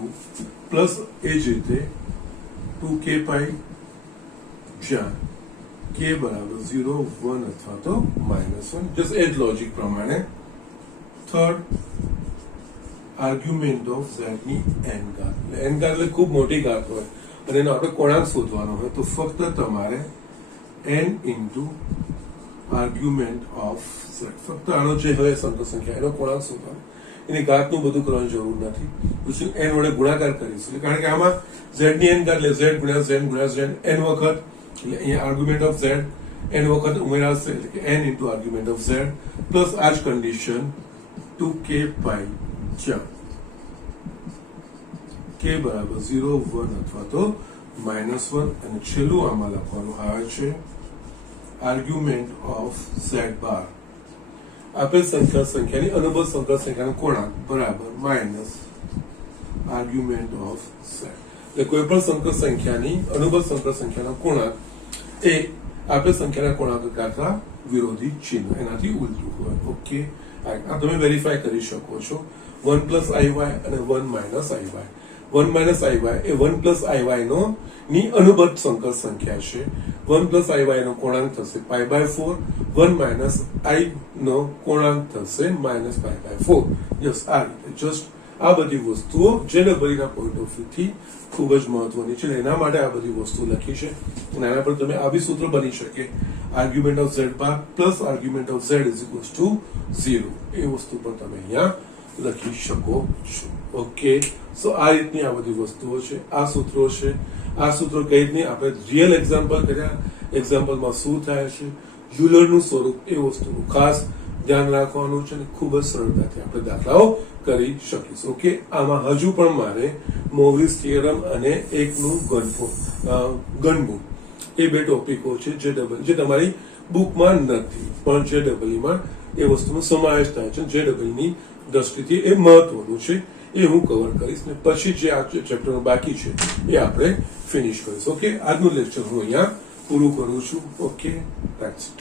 plus એ જ રીતે 2k π જ્યાં k બરાબર 0, 1 અથવા તો -1. જસ્ટ એ જ લોજિક પ્રમાણે થર્ડ આર્ગ્યુમેન્ટ ઓફ Z ની n ઘાત, એટલે n ઘાત એટલે ખૂબ મોટી ઘાત હોય અને એનો આપણે કોણાંક શોધવાનો હોય તો ફક્ત તમારે n into argument of Z, ફક્ત આનો જે હોય સંકર સંખ્યા એનો કોણાંક શોધવાનો, એની ઘાતનું બધું કરવાની જરૂર નથી. પછી n વડે ગુણાકાર કરીશું, કારણ કે આમાં z ની n ઘાત એટલે z ગુણ્યા z ગુણ્યા z n વખત, એટલે અહીંયા આર્ગ્યુમેન્ટ ઓફ z n વખત ઉમેરાશે, એટલે કે n into argument of z plus આ જ કન્ડિશન 2k π જ્યાં k બરાબર 0, 1 અથવા તો -1. અને છેલ્લું આમાં લખવાનું આવે છે આર્ગ્યુમેન્ટ ઓફ z બાર, આપેલ સંકર સંખ્યાની અનુબંધ સંકર સંખ્યાનો કોણાંક બરાબર માઇનસ આર્ગ્યુમેન્ટ ઓફ z. એટલે કોઈ પણ સંકર સંખ્યાની અનુબંધ સંકર સંખ્યાનો કોણાંક એ આપેલ સંખ્યાના કોણાંક કરતા વિરોધી ચિહ્ન, એનાથી ઉલટું હોય. ઓકે, આ તમે વેરીફાઈ કરી શકો છો. 1 પ્લસ આઈ વાય અને 1 માઇનસ આઈ વાય. 1 માઇનસ આઈ વાય એ 1 પ્લસ આઈ વાય નો ની અનુબદ્ધ સંકર સંખ્યા છે. 1 પ્લસ આઈ વાય નો કોણાંક થશે π/4. 1 માઇનસ આઈ નો કોણાંક થશે -π/4. યસ, આ રીતે જસ્ટ આ બધી વસ્તુઓ જેનેબરીના પોઈન્ટ ઓફ વ્યૂ થી ખૂબ જ મહત્વની છે. એના માટે આ બધી વસ્તુ લખી છે. અને આના પર તમે આવી સૂત્ર બની શકે, argument of Z bar plus argument of Z is equals two 0. એ વસ્તુ પણ તમે અહીંયા લખી શકો છો. ઓકે, સો આ રીતની આ બધી વસ્તુઓ છે, આ સૂત્રો છે. આ સૂત્રો કઈ રીતની આપણે રિયલ એક્ઝામ્પલ કર્યા, એક્ઝામ્પલમાં શું થાય છે, યુલરનું સ્વરૂપ, એ વસ્તુનું ખાસ ધ્યાન રાખવાનું છે. અને ખૂબ જ સરળતાથી આપણે દાખલાઓ કરી શકીશું. ઓકે, આમાં હજુ પણ મારે મોવિસ થિયરમ અને એકનું ગણવું, એ બે ટોપિકો છે જે તમારી બુકમાં નથી, પણ JEE એ વસ્તુનો સમાવેશ થાય છે. JEE ની દ્રષ્ટિથી એ મહત્વનું છે, એ હું કવર કરીશ. ને પછી જે આ ચેપ્ટર બાકી છે એ આપણે ફિનિશ કરીશું. ઓકે, આજનું લેક્ચર હું અહીંયા પૂરું કરું છું. Okay, that's it.